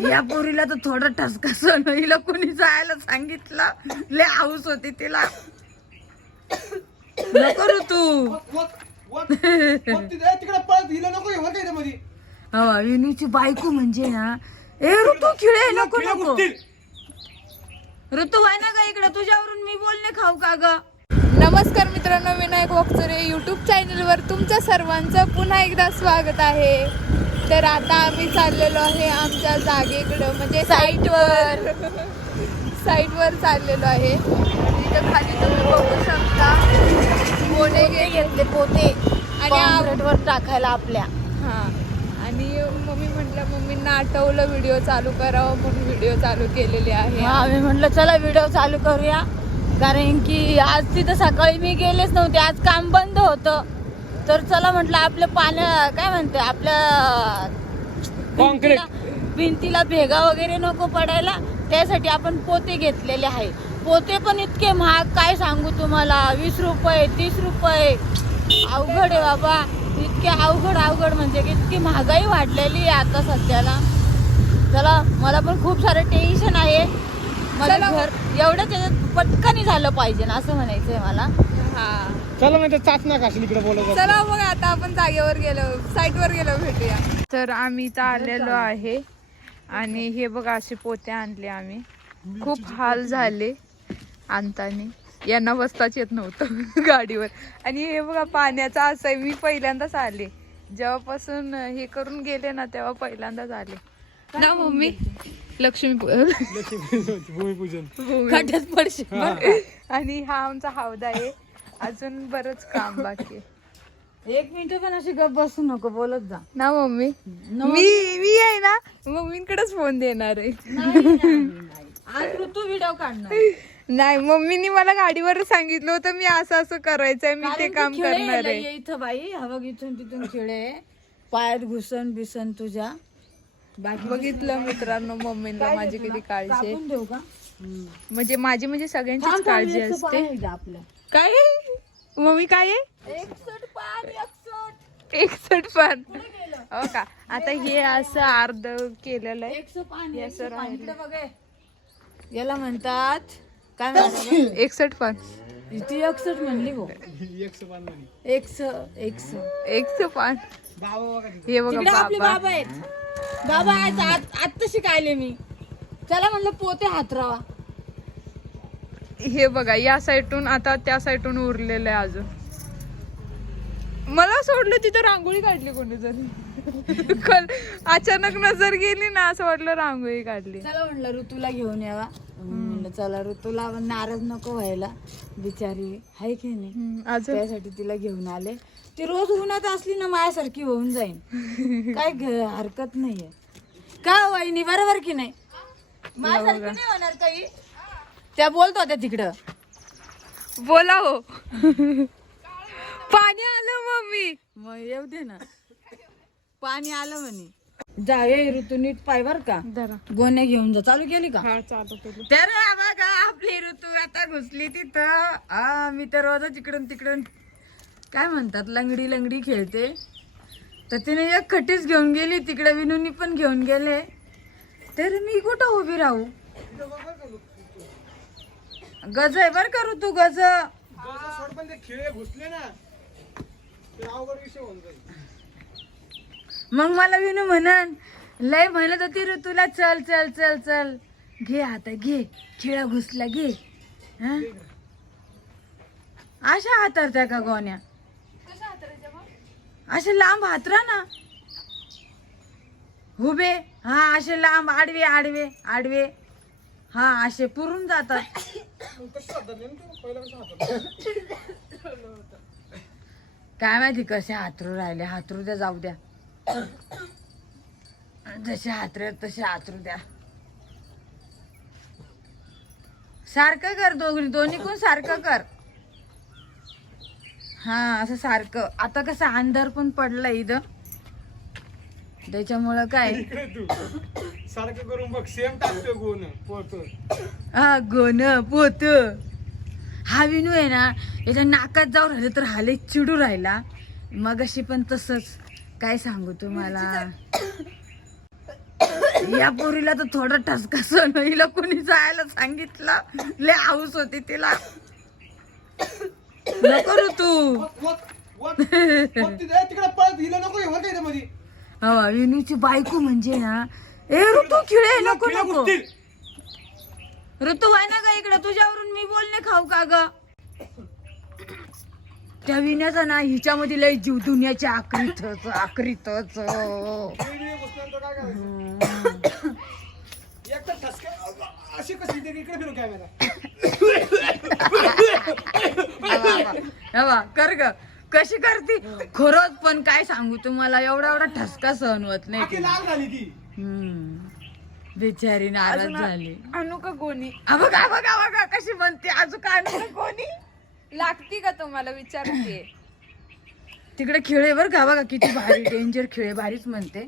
या पोरीला तर थोडं ठसका सण हिला कोणी जायला सांगितलं? लय हाऊस होती तिला. नको रे तू. वत- वत- वत तिथे- तिकडे पळत हिला नको हे मध्ये. हा विनूची बायको म्हणजे ना. ए ऋतू खिळे नको नको. ऋतू आहे ना का इकडे? तुझ्यावरून मी बोलणे खाऊ का ग? नमस्कार मित्रांनो विनायक वक्सरे यूट्यूब चॅनलवर तुमचं सर्वांचं पुन्हा एकदा स्वागत आहे. तर आता आम्ही चाललेलो आहे आमच्या जागेकडं म्हणजे साईटवर साईटवर चाललेलो आहे. इथं खाली तुम्ही बघू शकता. पोणे घेतले. पोते आणि आम- वर टाकायला आपल्या. हां. आणि मम्मी म्हटलं मम्मींना आठवलं व्हिडिओ चालू करावं म्हणून व्हिडिओ चालू केलेले आहे. आम्ही म्हटलं चला व्हिडिओ चालू करूया. कारण की आज तिथं सकाळी मी गेलेच नव्हते आज काम बंद होतं. तर चला म्हटलं आपल्या पाण्या काय म्हणते आपल्या Concrete. भिंतीला- भेगा वगैरे नको पडायला. त्यासाठी आपण पोते घेतलेले आहे. पोते पण इतके महाग काय सांगू तुम्हाला? वीस रुपये तीस रुपये. अवघड आहे बाबा. इतके अवघड अवघड म्हणजे की इतकी महागाई वाढलेली आहे आता सध्याला. चला मला पण खूप सारं टेन्शन आहे. मला. घर एवढं त्याच्यात पटकनी झालं पाहिजे ना असं म्हणायचंय मला. हां. चला नाही तर चाचण्या काशील इकडे बोलत चला मग आता आपण जागेवर गेलो. साईटवर गेलो भेटूया. तर आम्ही इथं आलेलो आहे. आणि हे बघा असे पोते आणले आम्ही. खूप हाल झाले आणताना. यांना बसताच येत नव्हतं गाडीवर. आणि हे बघा पाण्याचं असं आहे मी पहिल्यांदाच आले. जेव्हापासून हे करून गेले ना तेव्हा पहिल्यांदाच आले. ना मम्मी? लक्ष्मी भूमिपूजन. आणि हा आमचा हौदा आहे. अजून बरंच काम बाकी आहे. एक मिनिट पण अशी गप बसू नको बोलत जा. ना मम्मी. मी मी आहे ना मम्मीकडेच फोन देणार आहे. नाही, नाही, नाही. आज ऋतू व्हिडिओ काढणार. नाही मम्मीनी मला गाडीवर सांगितलं होतं मी असं असं करायचंय मी ते कारण काम खिळे करणार आहे. इथं बाई. हा बघ इथून तिथून खिळे पायात घुसन बिसन तुझ्या. बाकी बघितलं मित्रांनो मम्मीला माझी किती काळजी आहे. कापून देऊ का? म्हणजे माझी म्हणजे सगळ्यांचीच थांब, काळजी असते. आहे का आपलं. काय? मम्मी काय आहे? एकसठ पण हो का? आता हे असं अर्ध केलेलं आहे. हे. याला म्हणतात काय म्हणतात एकसठ पण ती एकसठ म्हणली भाऊ. एकस एकस. हे बघा आपले बाबा. बाबा आहेत. बाबा आज आत- आत्ता शिकायले मी. चला म्हणलं पोते हातरावा हे बघा या साईडून आता त्या साईडून उरलेलं आहे अजून. मला सोडलं तिथं रांगोळी काढली कोणीतरी कल अचानक नजर गेली ना असं वाटलं रांगोळी काढली. चला म्हणलं ऋतूला घेऊन यावा. म्हणलं चला ऋतूला नाराज नको व्हायला. बिचारी हाय की नाही? त्यासाठी तिला घेऊन आले. ती रोज उन्हात असली ना माझ्यासारखी होऊन जाईन. काय घ- हरकत नाहीये. का हो वहिनी? बरोबर की नाही? माझ्यासारखी नाही होणार काही त्या बोलत होत्या तिकडं. बोला हो. पाणी आलं मम्मी. मग येऊ दे ना. पाणी आलं म्हणे. जावे ऋतू नीट पाय बर का. गोण्या घेऊन जा. चालू केली का? हा तर बघा आपली ऋतू आता घुसली तिथं. आ, मी तर रोजच इकडून तिकडून काय म्हणतात लंगडी लंगडी खेळते. तर तिने एक खटीच घेऊन गेली तिकडे विनूनी पण घेऊन गेले. तर मी कुठं उभी राहू? गज आहे बर का ऋतू गज. जरा सोड पण ते खिळे घुसले ना ते अवघड विषय होऊन जाईल. मग मला विनू म्हणन लय म्हणत होती ऋतूला चल चल चल चल. घे आता घे. खिळा घुसला घे. हं? अशा हातरत्या का गोण्या? असे लांब हातरा ना. उभे. हा असे लांब आडवे आडवे आडवे. हा असे पुरून जातात. काय माहिती कसे हातरू राहिले. हातरू द्या जाऊ द्या. जसे हातरे तसे हातरू द्या. सारखं कर दोन्ही दोन्ही कोण सारखं कर. हा असं सारखं. आता कसं अंधार पण पडलं इथं. त्याच्यामुळं काय? इकडे तू. सारखं करून बघ सेम टाकतोय गुण पोहतो हा गोन पोत. हा विनू आहे ना याच्या नाकात जाऊ राहिलं तर हाले चिडू राहिला. मग अशी पण तसंच. काय सांगू तुम्हाला? या पोरीला तर थोडं ठसका सण हिला कोणी जायला सांगितलं? लय हाऊस होती तिला. नको रे तू. तिकडे पळत हिला नको मध्ये हा विनूची बायको म्हणजे ना ए ऋतू खिळे नको नको. ऋतू आहे ना का इकडे तुझ्यावरून मी बोलणे खाऊ का ग? त्या विण्याचा ना हिच्यामध्ये लय जीव दुनियाच्या आकरीतच आकरीतच अशी कशी इकडे फिरू कॅमेरा कर ग. कशी करती? खरंच पण काय सांगू तुम्हाला एवढा एवढा ठसका सहन होत नाही आखी तिला. लाल झाली ती. हम्म. बिचारी नाराज झाली. आणू का गोणी बघा बघा बघा कशी म्हणते अजून काय नाही कोणी लागती का तुम्हाला? विचारते तिकडे खेळे बर का बघा किती भारी डेंजर खेळे भारीच म्हणते.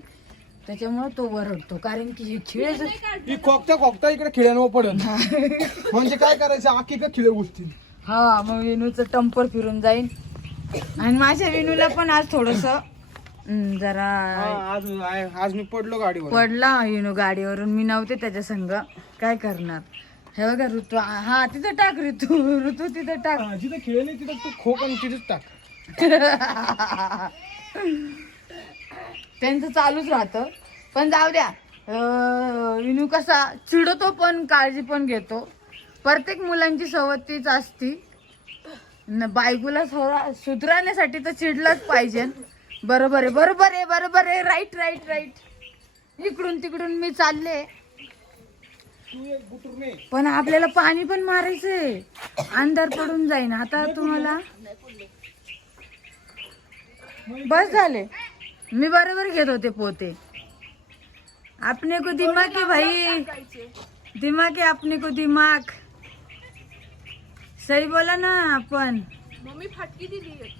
त्याच्यामुळे तो वरडतो कारण की हे खेळ जर- ही खोकता खोकता इकडे खिळ्यांवर पडल म्हणजे काय करायचं? आखी का खिळे घुसतील हा मग विनूचं टंपर फिरून जाईल आणि माझ्या विनूला पण आज थोडस जरा हा, आज आज मी पडलो गाडीवर पडला विनू गाडीवरून. मी नव्हते त्याच्या संग. काय करणार? हे बघा ऋतू हा तिथं टाक ऋतू. ऋतू तिथं टाक. हा, जिथं खिळे नाही तिथं तू खोक आणि तिथेच टाक. त्यांचं चालूच राहतं. पण जाऊ द्या. अं, विनू कसा चिडतो पण काळजी पण घेतो. प्रत्येक मुलांची सवय तीच असती. न बायकोला थोडा सुधरवण्यासाठी तर चिडलंच पाहिजे. बरोबर आहे बरोबर आहे बरोबर आहे. राईट राईट राईट इकडून तिकडून मी चालले. पण आपल्याला पाणी पण मारायचंय अंधार पडून जाईन. आता तुम्हाला बस झाले. मी बरोबर घेत होते पोते. आपने को दिमाग भाई. दिमाग आपने को दिमाग. सही बोला ना आपण. मम्मी फाटकी दिली.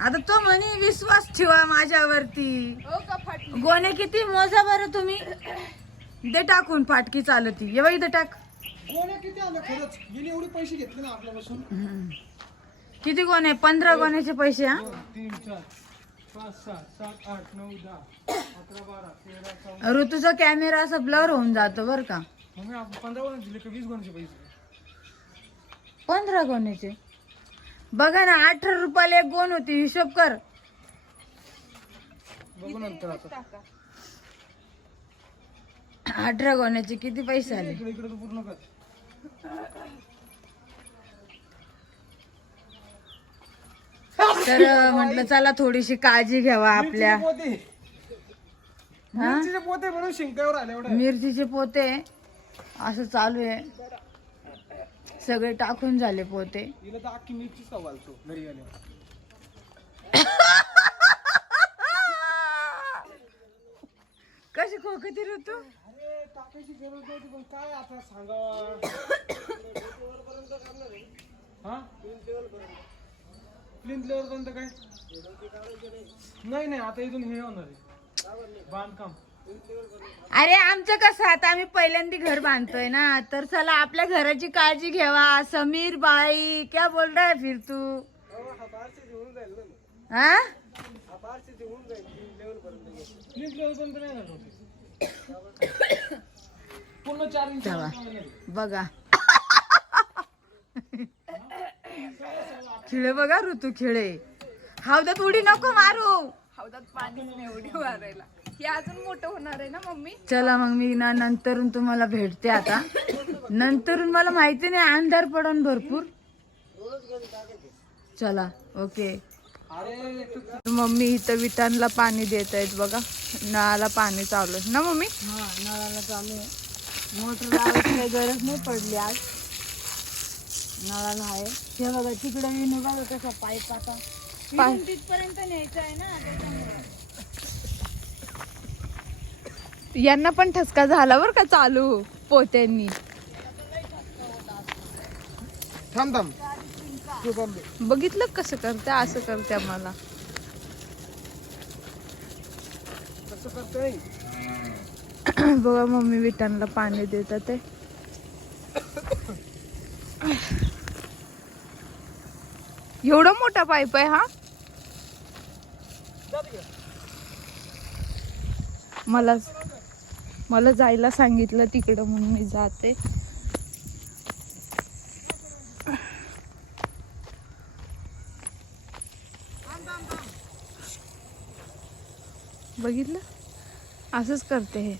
आता तो म्हणे विश्वास ठेवा माझ्यावरती. हो का फाटली गोणे किती मोजा बरं तुम्ही. दे टाकून फाटकी चालती ये बाई इथं टाक. कोण्या किती आलं खरंच? गेली एवढे पैसे घेतले ना आपल्यापासून. किती गोणे पंधरा गोण्याचे पैसे हा? दोन, तीन चार पाच सहा सात आठ नऊ दहा अकरा बारा तेरा चौदा. ऋतूचा कॅमेरा असा ब्लर होऊन जातो बर का. मग आपण पंधरा गुण दिले का वीस गुणाचे पैसे? पंधरा गोण्याचे. बघा ना अठरा रुपयाला एक गोण होती हिशोब कर. बघू नंतर आता. अठरा गोण्याचे किती पैसे आले? इकडे इकडे तू पूर्ण कर. तर म्हटलं चला थोडीशी काळजी घ्यावा आपल्या. मिरचीचे पोते. हा? मिरचीचे पोते म्हणून शिंकावर आले एवढं. मिरचीचे पोते. असं चालू आहे. सगळे टाकून झाले पोते. हिला तर अख्खी घरी आल्यावर. कशी खोकती ऋतू? अरे टाकायची गरज नव्हती पण काय आता सांगावा? हा? प्लिंथ लेवल पर्यंत काय? नाही नाही आता इथून हे होणार आहे. बांधकाम. अरे आमचं कसं आता आम्ही पहिल्यांदा घर बांधतोय ना. तर चला आपल्या घराची काळजी घ्यावा समीर बाई क्या बोल रहा है फिर तू? हा? बघा. खिळे बघा ऋतू खिळे. हौदात उडी नको मारू. हौदात पाणी नाही मारायला. हे अजून मोठं होणार आहे ना मम्मी? चला मग मी ना नंतरून तुम्हाला भेटते आता. नंतरून मला माहिती नाही अंधार पडन भरपूर. चला ओके. अरे तू मम्मी इथं विटांना पाणी देत आहेत बघा. नळाला पाणी चालू आहे. ना मम्मी? हा नळाला चालू आहे. मोटर लावायची काही गरज नाही पडली आज. नळाला आहे. हे बघा तिकडे विनू बघा कसा पाईप आता. पाय- तिथपर्यंत न्यायचं आहे ना त्याच्यामुळे यांना पण ठसका झाला बरं का चालू पोत्यांनी. थांब थांब. बघितलं कसं करते असं करते आम्हाला बघा मम्मी विटांना पाणी देतात ते. एवढा मोठा पाईप आहे हा? तिकडे. मला जायला सांगितलं तिकडं म्हणून मी जाते. बघितलं? असंच करते हे.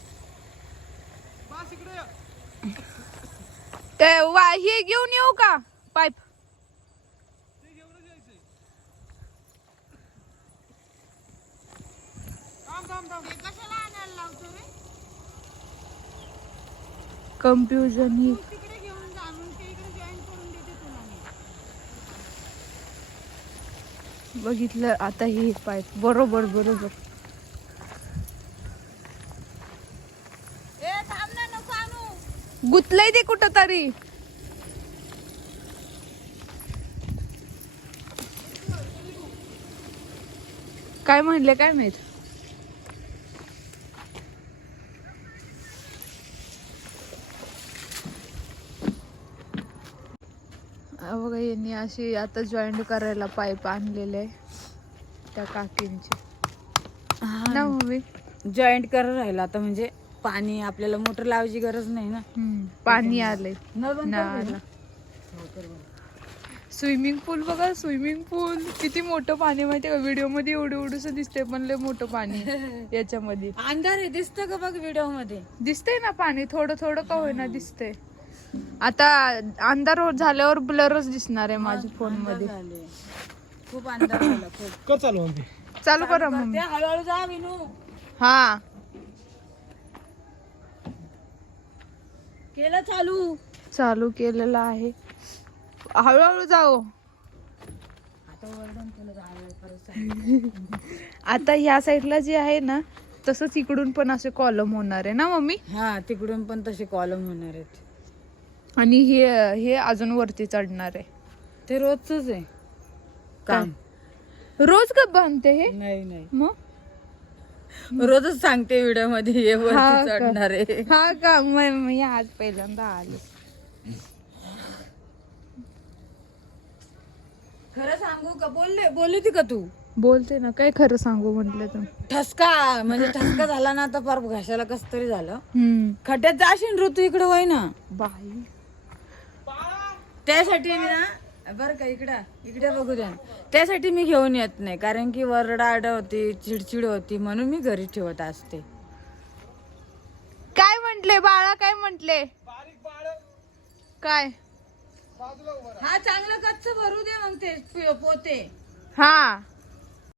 ते वा हे घेऊन येऊ का? पाईप ते घेऊनच यायचंय. थांब थांब थांब कशाला आणायला लावतो रे कन्फ्युजन ही तिकडे घेऊन जा मग ते इकडे जॉईन करून देते तुला मी बघितलं आता हे पाईप बरोबर बरोबर. गुतलंय ते कुठं तरी काय म्हणले काय माहीत अ यांनी अशी आता जॉईंट करायला पाईप आणलेले त्या काकींचे. ना मम्मी? जॉईंट कर राहिला आता म्हणजे पाणी आपल्याला मोटर लावायची गरज नाही ना. पाणी आलंय. पहिला. स्विमिंग पूल बघा स्विमिंग पूल किती मोठं पाणी माहितीये का? व्हिडिओमध्ये एवढं एवढंस दिसतंय पण लय मोठं पाणी याच्यामध्ये. अंधार आहे दिसतं का बघ व्हिडिओमध्ये? दिसतंय ना पाणी थोडं थोडं का होईना दिसतंय. आता अंधार हो- झाल्यावर ब्लरच दिसणार आहे माझ्या फोनमध्ये. झाले. खूप अंधार झाला खूप. कर चालू मग ते. चालू करा ते मम्मी. हळूहळू जा विनू. हा. केलं चालू. चालू केलेलं आहे. हळूहळू जाओ आता वरडून परत. आता ह्या साईडला जे आहे ना तसंच इकडून पण असे कॉलम होणार आहे ना मम्मी? हा तिकडून पण तसे कॉलम होणार आहेत. आणि हे हे अजून वरती चढणार आहे. ते रोजच आहे. काम. रोज का बांधते हे? नाही नाही. मग? रोजच सांगते व्हिडिओमध्ये हे वरती का? चढणार आहे. हा का? म- मी आज पहिल्यांदा आले. खरं सांगू का? बोलले बोलली होती का तू? बोलते ना काय खरं सांगू म्हटलं तर. ठसका. म्हणजे ठसका झाला ना आता फार घशाला कस तरी झालं. हम्म. खड्ड्यात जाशील ऋतू इकडे होय ना. बाई. त्यासाठी मी ना बरं का इकडं इकडे बघू द्या. त्यासाठी मी घेऊन येत नाही कारण की वरडाड होती चिडचिड होती म्हणून मी घरी ठेवत असते. काय म्हंटले बाळा काय म्हंटले? काय. हा चांगलं कच्च भरू दे मग ते पोते. हा.